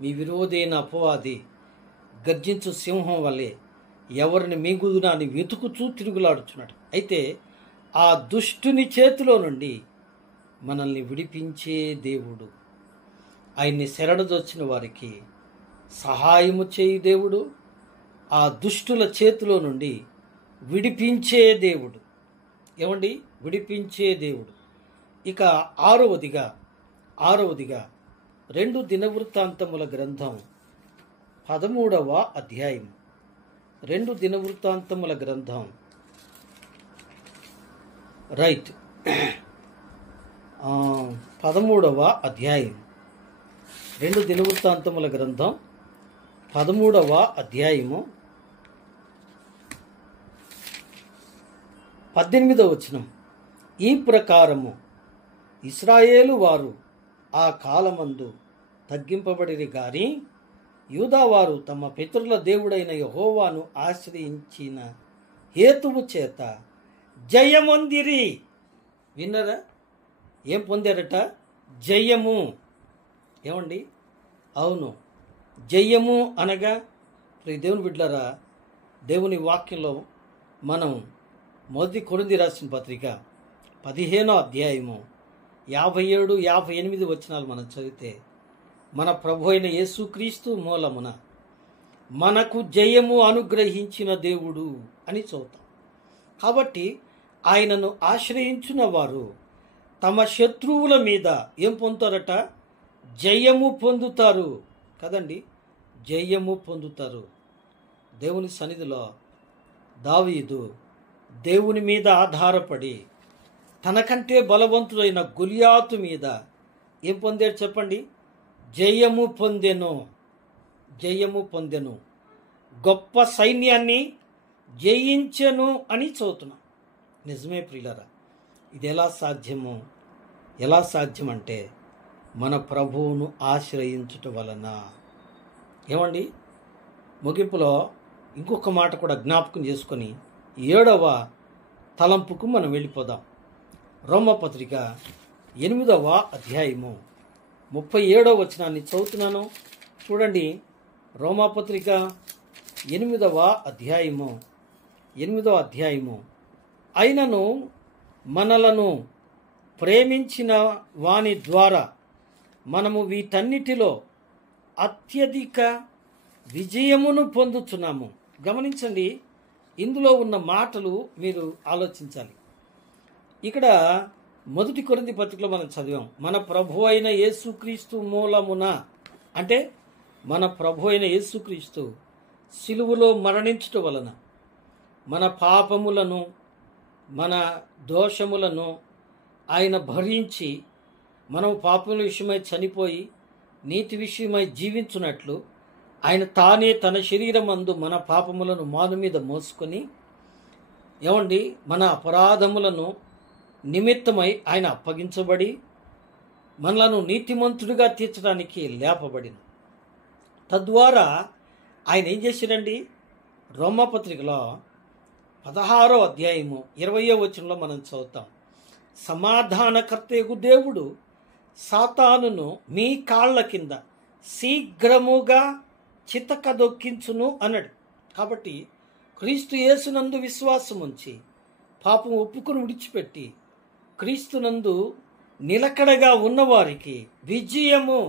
మీ విరోధైన అపవాది గర్జించు సింహం వల్లే ఎవరిని మింగుదునా అని వెతుకుచూ తిరుగులాడుచున్నాడు. అయితే ఆ దుష్టుని చేతిలో నుండి మనల్ని విడిపించే దేవుడు, ఆయన్ని శరణుదొచ్చిన వారికి సహాయము చేయి దేవుడు, ఆ దుష్టుల చేతిలో నుండి విడిపించే దేవుడు. ఏమండి? విడిపించే దేవుడు. ఇక ఆరవదిగా 2 దినవృత్తాంతముల గ్రంథం 13వ అధ్యాయం. 2 దినవృత్తాంతముల గ్రంథం 13వ అధ్యాయం. 2 దినవృత్తాంతముల గ్రంథం 13వ అధ్యాయము 18వ వచనం. ఈ ప్రకారము ఇశ్రాయేలు వారు ఆ కాలమందు తగ్గింపబడిరి గాని యూదావారు తమ పితరుల దేవుడైన యెహోవాను ఆశ్రయించిన హేతువు చేత జయమొందిరి. విన్నరా? ఏం పొందారట? జయము. ఏమండి? అవును, జయము అనగా దేవుని బిడ్డలారా, దేవుని వాక్యంలో మనం 1 కొరింథీ రాసిన పత్రిక 15వ అధ్యాయము 57, 58 వచనాలు మనం చదివితే, మన ప్రభు అయిన యేసుక్రీస్తు మూలమున మనకు జయము అనుగ్రహించిన దేవుడు అని చదువుతాం. కాబట్టి ఆయనను ఆశ్రయించిన వారు తమ శత్రువుల మీద ఏం పొందుతారట? జయము పొందుతారు కదండి. జయము పొందుతారు. దేవుని సన్నిధిలో దావీదు దేవుని మీద ఆధారపడి తనకంటే బలవంతుడైన గొలియాతు మీద ఏం పొందాడు చెప్పండి? జయము పొందెను. జయము పొందెను. గొప్ప సైన్యాన్ని జయించెను అని చదువుతున్నాం. నిజమే ప్రియులారా, ఇది ఎలా సాధ్యమంటే మన ప్రభువును ఆశ్రయించుట వలన. ఏమండి? ముగింపులో ఇంకొక మాట కూడా జ్ఞాపకం చేసుకొని 7వ తలంపుకు మనం వెళ్ళిపోదాం. రోమాపత్రిక 8వ అధ్యాయము 37వ వచనాన్ని చదువుతున్నాను. చూడండి, రోమాపత్రిక 8వ అధ్యాయము 8వ అయినను మనలను ప్రేమించిన వాని ద్వారా మనము వీటన్నిటిలో అత్యధిక విజయమును పొందుతున్నాము. గమనించండి, ఇందులో ఉన్న మాటలు మీరు ఆలోచించాలి. ఇక్కడ 1 కొరింథీ పత్రికలో మనం చదివాం, మన ప్రభు అయిన యేసుక్రీస్తు మూలమున, అంటే మన ప్రభు అయిన యేసుక్రీస్తు సిలువలో మరణించుట వలన మన పాపములను మన దోషములను ఆయన భరించి మనం పాపముల విషయమై చనిపోయి నీతి విషయమై జీవించున్నట్లు ఆయన తానే తన శరీరమందు మన పాపములను మాను మీద మోసుకొని మన అపరాధములను నిమిత్తమై ఆయన అప్పగించబడి మనలను నీతిమంతుడిగా తీర్చడానికి లేపబడింది. తద్వారా ఆయన ఏం చేశాడండి? రోమాపత్రికలో 16వ అధ్యాయము 20వ వచనంలో మనం చదువుతాం, సమాధానకర్తయగు దేవుడు సాతానును మీ కాళ్ళ కింద శీఘ్రముగా చితకదొక్కించును అన్నాడు. కాబట్టి క్రీస్తు యేసునందు విశ్వాసం ఉంచి పాపం ఒప్పుకొని విడిచిపెట్టి క్రీస్తునందు నిలకడగా ఉన్నవారికి విజయము,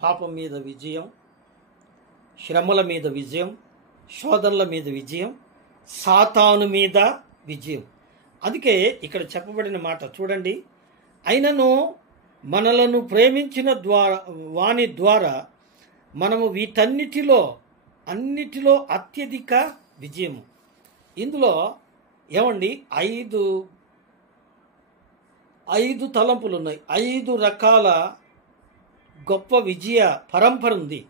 పాపం మీద విజయం, శ్రమల మీద విజయం, శోధనల మీద విజయం, సాతాను మీద విజయం. అందుకే ఇక్కడ చెప్పబడిన మాట చూడండి, అయినను మనలను ప్రేమించిన వాని ద్వారా మనము వీటన్నిటిలో అత్యధిక విజయము. ఇందులో ఐదు తలంపులు ఉన్నాయి. 5 రకాల గొప్ప విజయ పరంపర ఉంది.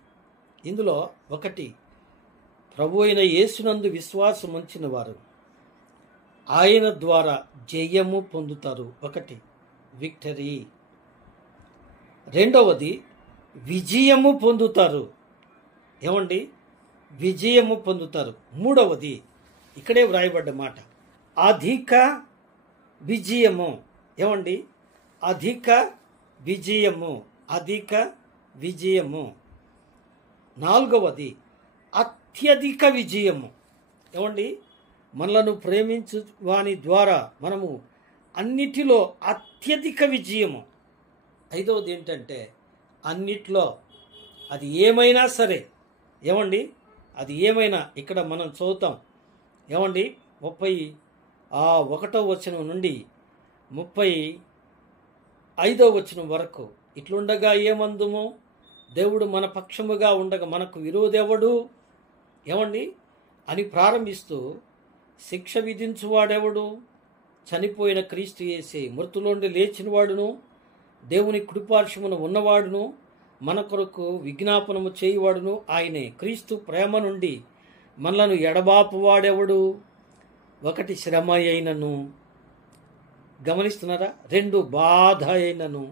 ఇందులో 1, ప్రభు అయిన యేసునందు విశ్వాసం ఉంచిన వారు ఆయన ద్వారా జయము పొందుతారు. 1 విక్టరీ. 2వది విజయము పొందుతారు. విజయము పొందుతారు. 3వది ఇక్కడే వ్రాయబడ్డ మాట, అధిక విజయము. అధిక విజయము, అధిక విజయము. 4వది అత్యధిక విజయము. మనలను ప్రేమించు వాని ద్వారా మనము అన్నిటిలో అత్యధిక విజయము. 5వది ఏంటంటే అన్నిట్లో అది ఏమైనా సరే, అది ఏమైనా ఇక్కడ మనం చదువుతాం. 31వ వచనం నుండి 35వ వచనం వరకు, ఇట్లుండగా ఏమందుము, దేవుడు మన పక్షముగా ఉండగా మనకు విరోధెవడు అని ప్రారంభిస్తూ, శిక్ష విధించువాడెవడు, చనిపోయిన క్రీస్తు యేసే, మృతులోండి లేచినవాడును, దేవుని కుడిపార్శ్వమున ఉన్నవాడును, మన కొరకు విజ్ఞాపనము చేయువాడును ఆయనే. క్రీస్తు ప్రేమ నుండి మనలను ఎడబాపువాడెవడు? 1 శ్రమ అయినను, గమనిస్తున్నారా? 2 బాధ అయినను,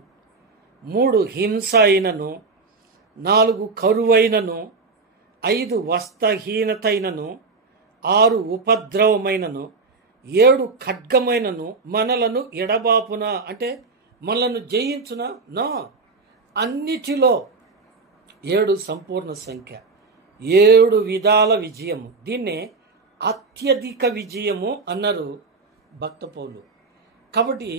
3 హింస అయినను, 4 కరువైనను, 5 వస్త్రహీనత అయినను, 6 ఉపద్రవమైనను, 7 ఖడ్గమైనను మనలను ఎడబాపున, అంటే మనలను జయించున. నో, అన్నిటిలో 7 సంపూర్ణ సంఖ్య, 7 విధాల విజయము. దీన్నే అత్యధిక విజయము అన్నారు భక్త పౌలు. కాబట్టి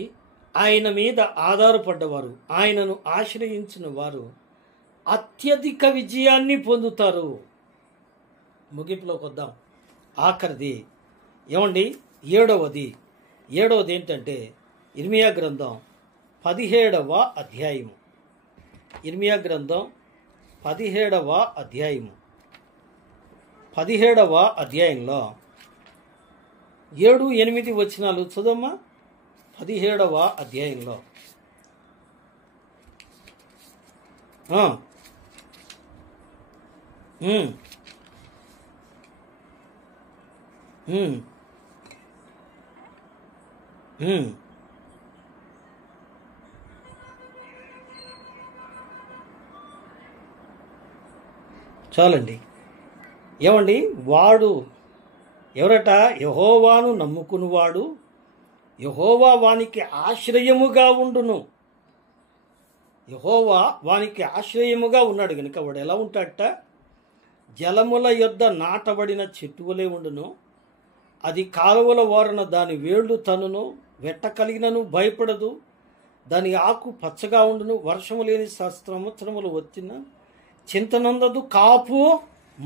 ఆయన మీద ఆధారపడ్డవారు, ఆయనను ఆశ్రయించిన వారు అత్యధిక విజయాన్ని పొందుతారు. ముగింపులోకి వద్దాం. ఆఖరిది 7వది ఏంటంటే ఇర్మియా గ్రంథం 17వ అధ్యాయము. ఇర్మియా గ్రంథం 17వ అధ్యాయము 17వ అధ్యాయంలో 7, 8 వచనాలు చదవమ్మా. 17వ అధ్యాయంలో చాలండి. వాడు ఎవరట? యెహోవాను నమ్ముకునివాడు యెహోవా వానికి ఆశ్రయముగా ఉండును. యెహోవా వానికి ఆశ్రయముగా ఉన్నాడు గనుక వాడు ఎలా ఉంటాడట? జలముల యొద్ద నాటబడిన చెట్టు వలె ఉండును. అది కాలువల ఓరన దాని వేళ్ళు తనును, వెట్ట కలిగినను భయపడదు. దాని ఆకు పచ్చగా ఉండును. వర్షము లేని సంవత్సరములు వచ్చిన చింతనందదు, కాపు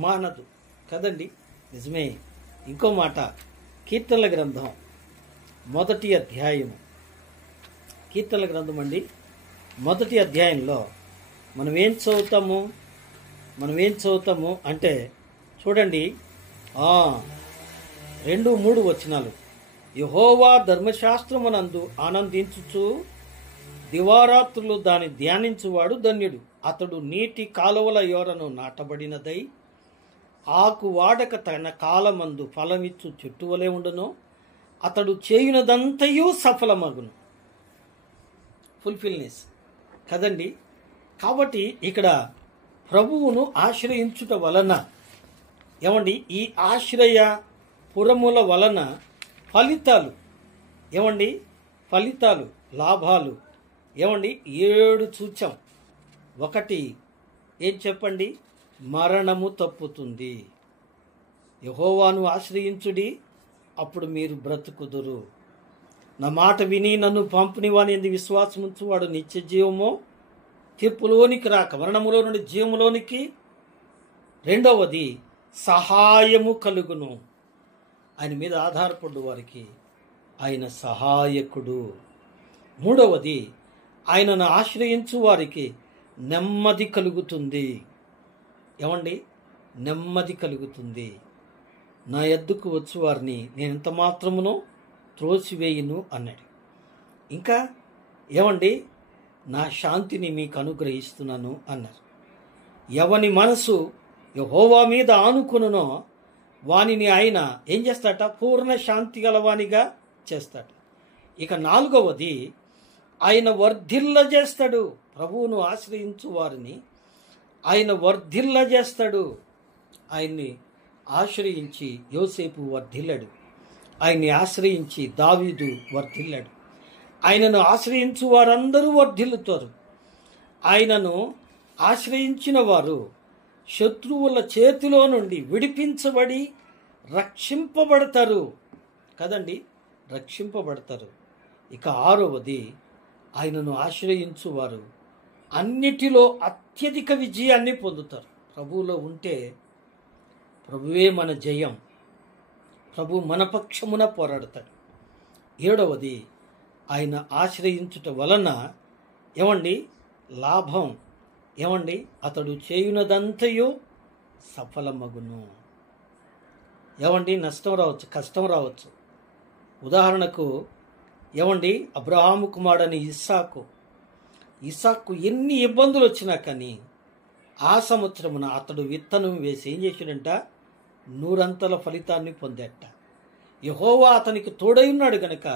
మానదు. కదండి, నిజమే. ఇంకో మాట, కీర్తనల గ్రంథం 1వ అధ్యాయము. కీర్తనల గ్రంథం అండి 1వ అధ్యాయంలో మనం ఏం చదువుతాము అంటే చూడండి, 2-3 వచనాలు. యెహోవా ధర్మశాస్త్రమునందు ఆనందించుచు దివారాత్రులు దాన్ని ధ్యానించువాడు ధన్యుడు. అతడు నీటి కాలువల యోరను నాటబడినదై ఆకు వాడక తన కాలమందు ఫలమిచ్చు చెట్టు వలె ఉండును. అతడు చేయునదంతయు సఫలమగును. ఫుల్ఫిల్నెస్ కదండి. కాబట్టి ఇక్కడ ప్రభువును ఆశ్రయించుట వలన ఏమండి, ఈ ఆశ్రయ పురముల వలన ఫలితాలు ఏమండి, ఫలితాలు, లాభాలు ఏమండి 7 చూచాం. 1 ఏం చెప్పండి? మరణము తప్పుతుంది. యెహోవాను ఆశ్రయించుడి, అప్పుడు మీరు బ్రతుకుదురు. నా మాట విని నన్ను పంపిన వాని యందు విశ్వాసముంచు వాడు నిత్య జీవము, తీర్పులోనికి రాక మరణములో నుండి జీవములోనికి. 2వది సహాయము కలుగును. ఆయన మీద ఆధారపడు వారికి ఆయన సహాయకుడు. 3వది ఆయనను ఆశ్రయించు వారికి నెమ్మది కలుగుతుంది. ఏమండి, నెమ్మది కలుగుతుంది. నా ఎద్దుకు వచ్చు వారిని నేను ఎంత మాత్రమునో త్రోసివేయును అన్నాడు. ఇంకా ఏమండి, నా శాంతిని మీకు అనుగ్రహిస్తున్నాను అన్నారు. ఎవని మనసు యెహోవా మీద ఆనుకునునో వానిని ఆయన ఏం చేస్తాట? పూర్ణ శాంతి గలవానిగా చేస్తాడు. ఇక 4వది ఆయన వర్ధిల్ల చేస్తాడు. ప్రభువును ఆశ్రయించు వారిని ఆయన వర్ధిల్ల చేస్తాడు. ఆయన్ని ఆశ్రయించి యోసేపు వర్ధిల్లడు. ఆయన్ని ఆశ్రయించి దావీదు వర్ధిల్లాడు. ఆయనను ఆశ్రయించు వారందరూ వర్ధిల్లుతారు. ఆయనను ఆశ్రయించిన వారు శత్రువుల చేతిలో నుండి విడిపించబడి రక్షింపబడతారు. కదండి, రక్షింపబడతారు. ఇక 6వది ఆయనను ఆశ్రయించు వారు అన్నిటిలో అత్యధిక విజయాన్ని పొందుతారు. ప్రభువులో ఉంటే ప్రభువే మన జయం. ప్రభు మన పక్షమున పోరాడతాడు. 7వది ఆయన ఆశ్రయించుట వలన ఏమండి లాభం. ఏమండి, అతడు చేయునదంతయు సఫలమగును. ఏమండి, నష్టం రావచ్చు, కష్టం రావచ్చు. ఉదాహరణకు ఏమండి, అబ్రహాము కుమారుడని ఇస్సాకు ఎన్ని ఇబ్బందులు వచ్చినా కానీ ఆ సంవత్సరమున అతడు విత్తనం వేసి ఏం చేశాడంట? 100 ఫలితాన్ని పొందేట. యెహోవా అతనికి తోడై ఉన్నాడు గనక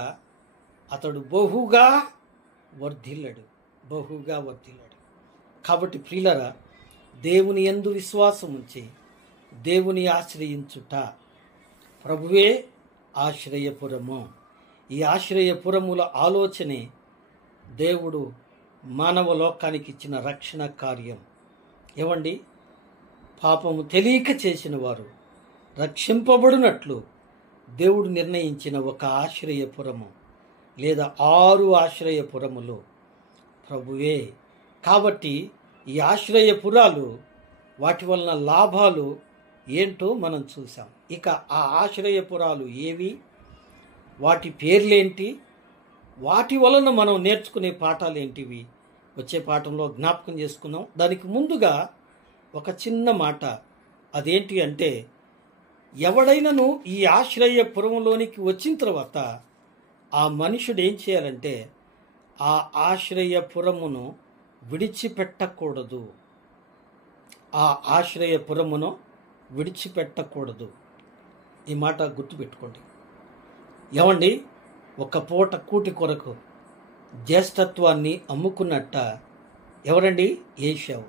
అతడు బహుగా వర్ధిల్లాడు. కాబట్టి ప్రియులరా, దేవుని యందు విశ్వాసం ఉంచి దేవుని ఆశ్రయించుట. ప్రభువే ఆశ్రయపురము. ఈ ఆశ్రయపురముల ఆలోచనే దేవుడు మానవ లోకానికి ఇచ్చిన రక్షణ కార్యం. ఏమండి, పాపము తెలియక చేసిన వారు రక్షింపబడినట్లు దేవుడు నిర్ణయించిన ఒక ఆశ్రయపురము లేదా 6 ఆశ్రయపురములు ప్రభువే. కాబట్టి ఈ ఆశ్రయపురాలు వాటి వలన లాభాలు ఏంటో మనం చూసాం. ఇక ఆ ఆశ్రయపురాలు ఏవి, వాటి పేర్లేంటి, వాటి వలన మనం నేర్చుకునే పాఠాలు ఏంటివి వచ్చే పాఠంలో జ్ఞాపకం చేసుకున్నాం. దానికి ముందుగా ఒక చిన్న మాట, అదేంటి అంటే, ఎవడైనాను ఈ ఆశ్రయపురంలోనికి వచ్చిన తర్వాత ఆ మనుషుడు ఏం చేయాలంటే ఆ ఆశ్రయపురమును విడిచిపెట్టకూడదు. ఆ ఆశ్రయపురమును విడిచిపెట్టకూడదు. ఈ మాట గుర్తుపెట్టుకోండి. ఏమండి, ఒక పూట కూటి కొరకు జ్యేష్ఠత్వాన్ని అమ్ముకున్నట్ట ఎవరండి? ఏశావు.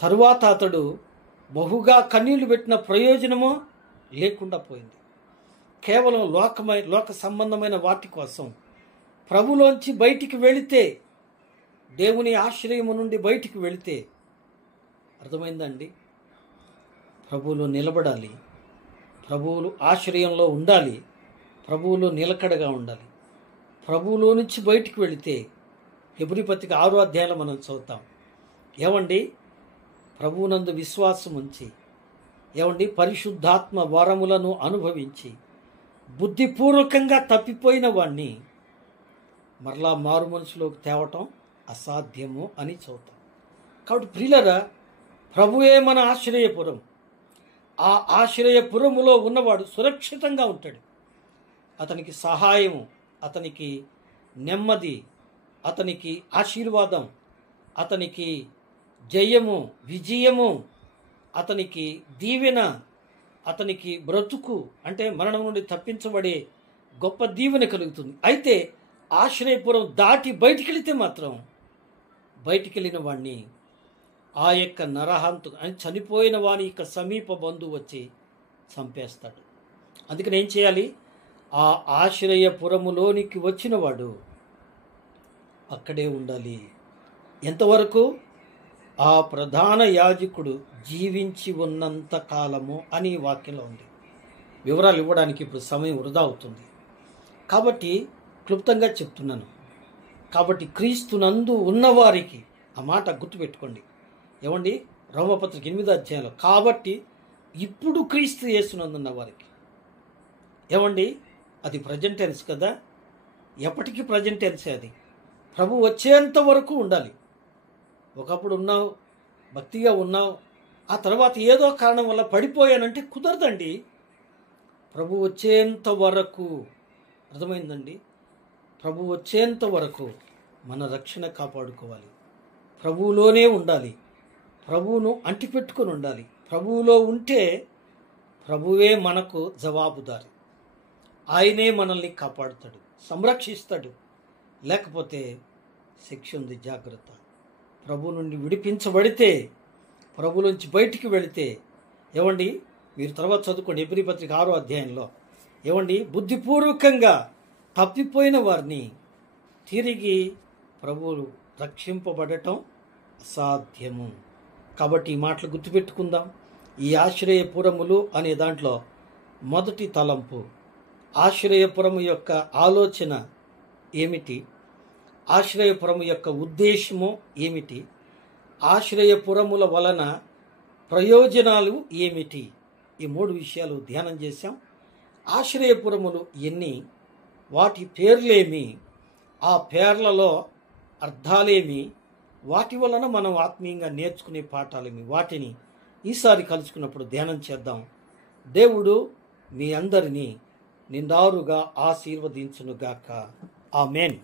తరువాత అతడు బహుగా కన్నీళ్లు పెట్టిన ప్రయోజనమో లేకుండా పోయింది. కేవలం లోక సంబంధమైన వాటి కోసం ప్రభులోంచి బయటికి వెళితే, దేవుని ఆశ్రయము నుండి బయటికి వెళితే, అర్థమైందండి, ప్రభువులో నిలబడాలి, ప్రభువులు ఆశ్రయంలో ఉండాలి, ప్రభువులో నిలకడగా ఉండాలి. ప్రభువులో నుంచి బయటికి వెళితే హెబ్రీ పత్రిక 6వ అధ్యాయంలో మనం చదువుతాం. ఏమండి, ప్రభువునందు విశ్వాసం ఉంచి, ఏమండి, పరిశుద్ధాత్మ వరములను అనుభవించి బుద్ధిపూర్వకంగా తప్పిపోయిన వాణ్ణి మరలా మారు మనసులోకి తేవటం అసాధ్యము అని చదువుతాం. కాబట్టి ప్రియులరా, ప్రభువే మన ఆశ్రయపురం. ఆ ఆశ్రయపురములో ఉన్నవాడు సురక్షితంగా ఉంటాడు. అతనికి సహాయము, అతనికి నెమ్మది, అతనికి ఆశీర్వాదం, అతనికి జయము, విజయము, అతనికి దీవెన, అతనికి బ్రతుకు, అంటే మరణం నుండి తప్పించబడే గొప్ప దీవెన కలుగుతుంది. అయితే ఆశ్రయపురం దాటి బయటికి వెళితే మాత్రం, బయటికి వెళ్ళిన వాడిని ఆ యొక్క నరహంతు అని చనిపోయిన వాని యొక్క సమీప బంధువు వచ్చి చంపేస్తాడు. అందుకని ఏం చేయాలి? ఆ ఆశ్రయపురములోనికి వచ్చిన వాడు అక్కడే ఉండాలి. ఎంతవరకు? ఆ ప్రధాన యాజకుడు జీవించి ఉన్నంత కాలము అని వాక్యంలో ఉంది. వివరాలు ఇవ్వడానికి ఇప్పుడు సమయం వృధా అవుతుంది కాబట్టి క్లుప్తంగా చెప్తున్నాను. కాబట్టి క్రీస్తునందు ఉన్నవారికి, ఆ మాట గుర్తుపెట్టుకోండి. ఏమండి, రోమపత్రిక 8వ అధ్యాయంలో, కాబట్టి ఇప్పుడు క్రీస్తు యేసునందున్న వారికి, ఏమండి, అది ప్రజెంట్ టెన్స్ కదా, ఎప్పటికీ ప్రజెంట్ టెన్సే. అది ప్రభు వచ్చేంత వరకు ఉండాలి. ఒకప్పుడు ఉన్నావు, భక్తిగా ఉన్నావు, ఆ తర్వాత ఏదో కారణం వల్ల పడిపోయానంటే కుదరదండి. ప్రభు వచ్చేంత వరకు, అర్థమైందండి, ప్రభు వచ్చేంత వరకు మన రక్షణ కాపాడుకోవాలి. ప్రభువులోనే ఉండాలి, ప్రభువును అంటిపెట్టుకొని ఉండాలి. ప్రభువులో ఉంటే ప్రభువే మనకు జవాబుదారి. ఆయనే మనల్ని కాపాడుతాడు, సంరక్షిస్తాడు. లేకపోతే శిక్ష ఉంది, జాగ్రత్త. ప్రభు నుండి విడిపించబడితే, ప్రభులోంచి బయటికి వెళితే, ఏమండి, మీరు తర్వాత చదువుకోండి హెబ్రీ పత్రిక 6వ అధ్యాయంలో, ఏమండి, బుద్ధిపూర్వకంగా తప్పిపోయిన వారిని తిరిగి ప్రభువులు రక్షింపబడటం అసాధ్యము. కాబట్టి ఈ మాటలు గుర్తుపెట్టుకుందాం. ఈ ఆశ్రయపురములు అనే దాంట్లో మొదటి తలంపు, ఆశ్రయపురము యొక్క ఆలోచన ఏమిటి, ఆశ్రయపురము యొక్క ఉద్దేశము ఏమిటి, ఆశ్రయపురముల వలన ప్రయోజనాలు ఏమిటి, ఈ 3 విషయాలు ధ్యానం చేశాం. ఆశ్రయపురములు ఎన్ని, వాటి పేర్లేమి, ఆ పేర్లలో అర్థాలేమి, వాటి వలన మనం ఆత్మీయంగా నేర్చుకునే పాఠాలేమి, వాటిని ఈసారి కలుసుకున్నప్పుడు ధ్యానం చేద్దాం. దేవుడు మీ అందరినీ నిండారుగా ఆశీర్వదించునుగాక. ఆమేన్.